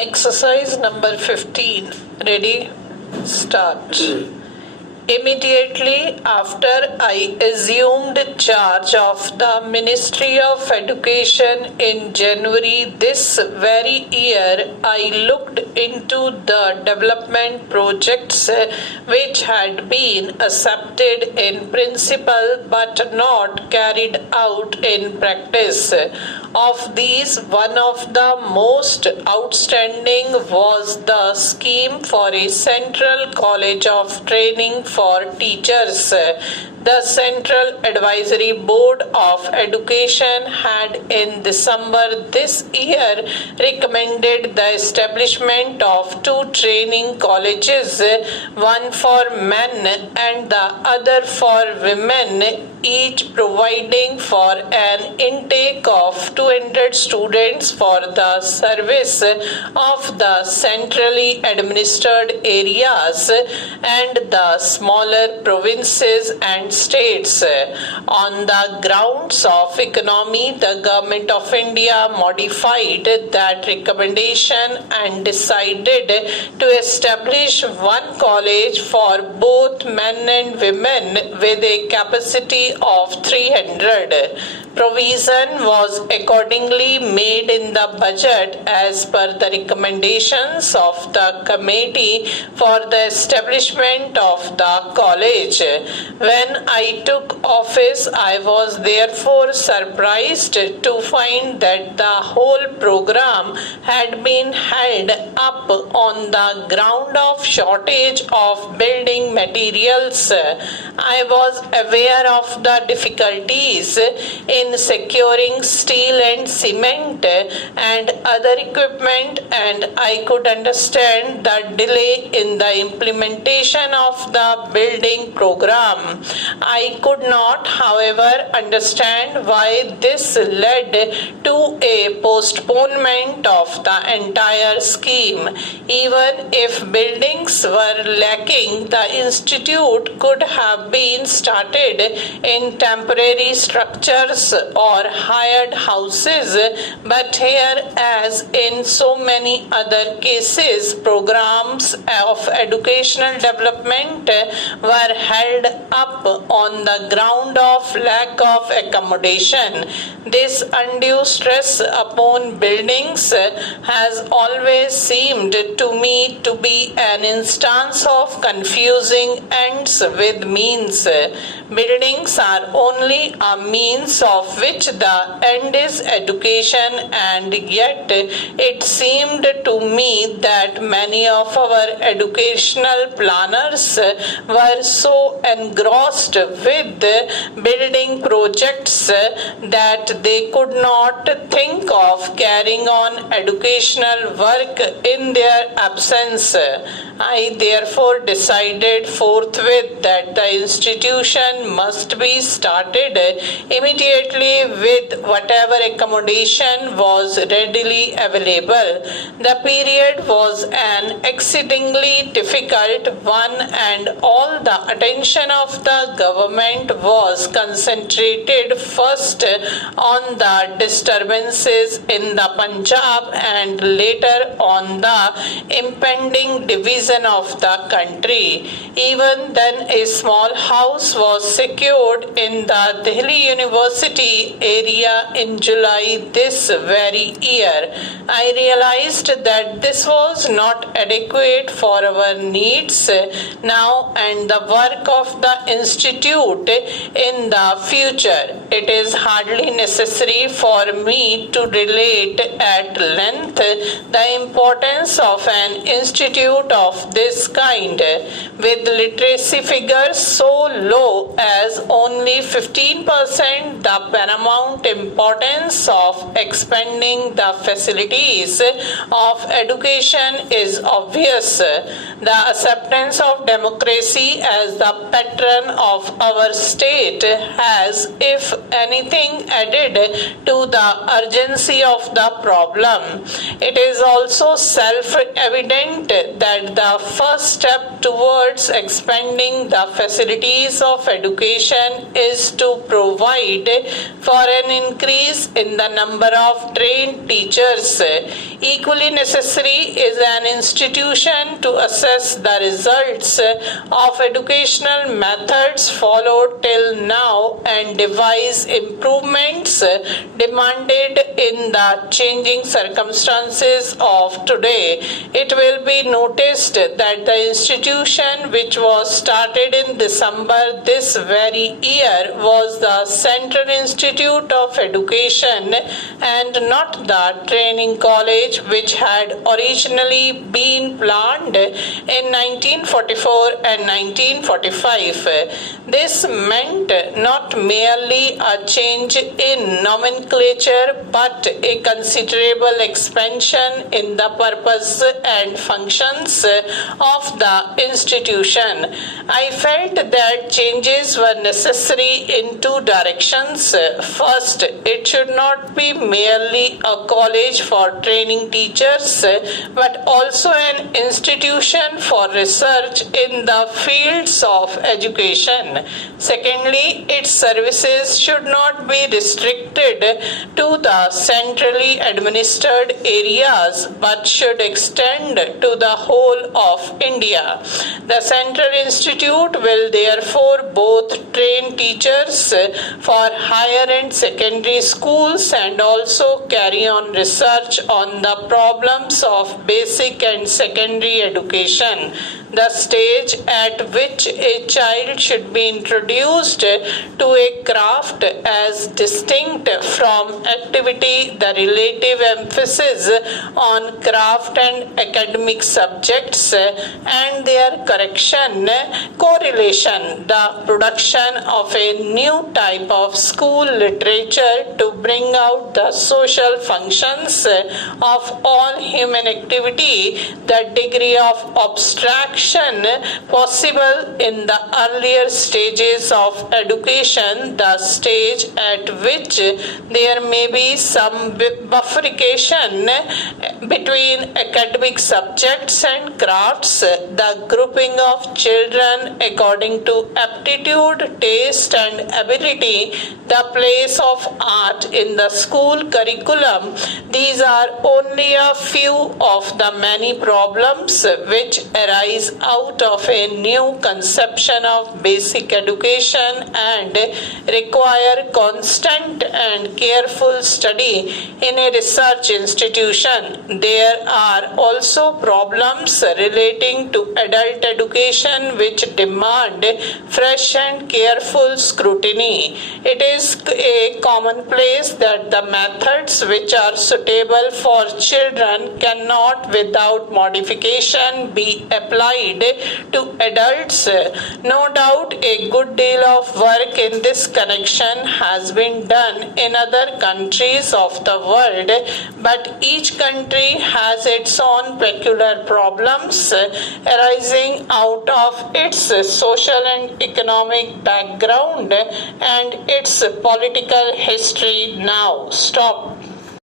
Exercise number 15. Ready? Start. Immediately after I assumed charge of the Ministry of Education in January this very year, I looked into the development projects which had been accepted in principle but not carried out in practice. Of these, one of the most outstanding was the scheme for a Central College of Training for Teachers. The Central Advisory Board of Education had in December this year recommended the establishment of two training colleges, one for men and the other for women, each providing for an intake of 200 students for the service of the centrally administered areas and the smaller provinces and states. On the grounds of economy, the Government of India modified that recommendation and decided to establish one college for both men and women with a capacity of 300. Provision was accordingly made in the budget as per the recommendations of the committee for the establishment of the college. When I took office, I was therefore surprised to find that the whole program had been held up on the ground of shortage of building materials. I was aware of the difficulties in securing steel and cement and other equipment, and I could understand the delay in the implementation of the building program. I could not, however, understand why this led to a postponement of the entire scheme. Even if buildings were lacking, the institute could have been started in temporary structures or hired houses, but here, as in so many other cases, programs of educational development were held up on the ground of lack of accommodation. This undue stress upon buildings has always seemed to me to be an instance of confusing ends with means. Buildings are only a means of which the end is education, and yet it seemed to me that many of our educational planners were so engrossed with building projects that they could not think of carrying on educational work in their absence. I therefore decided forthwith that the institution must be started immediately with whatever accommodation was readily available. The period was an exceedingly difficult one, and all the attention of the government was concentrated first on the disturbances in the Punjab and later on the impending division of the country. Even then, a small house was secured in the Delhi University area in July this very year. I realized that this was not adequate for our needs now and the work of the institute in the future. It is hardly necessary for me to relate at length the importance of an institute of this kind. With literacy figures so low as only 15%, the paramount importance of expanding the facilities of education is obvious. The acceptance of democracy as the patron of our state has, if anything, added to the urgency of the problem. It is also self-evident that the first step towards expanding the facilities of education is to provide for an increase in the number of trained teachers. Equally necessary is an institution to assess the results of educational methods followed till now and devise improvements demanded in the changing circumstances of today. It will be noticed that the institution which was started in December this very year was the Central Institute of Education and not the training college which had originally been planned in 1944 and 1945. This meant not merely a change in nomenclature but a considerable expansion in the purpose and functions of the institution. I felt that changes were necessary in two directions. First, it should not be merely a college for training teachers but also an institution for research in the fields of education. Secondly, its services should not be restricted to the centrally administered areas but should extend to the whole of India. The Central Institute will therefore both train teachers for higher and secondary schools and also carry on research on the problems of basic and secondary education. The stage at which a child should be introduced to a craft as distinct from activity, the relative emphasis on craft and academic subjects and their correlation, the production of a new type of school literature to bring out the social functions of all human activity, the degree of abstraction possible in the earlier stages of education, the stage at which there may be some bifurcation between academic subjects and crafts, the grouping of children according to aptitude, taste and ability, the place of art in the school curriculum. These are only a few of the many problems which arise out of a new conception of basic education and require constant and careful study in a research institution. There are also problems relating to adult education which demand fresh and careful scrutiny. It is a commonplace that the methods which are suitable for children cannot without modification be applied to adults. No doubt a good deal of work in this connection has been done in other countries of the world, but each country has its own peculiar problems arising out of its social and economic background and its political history. Now, stop.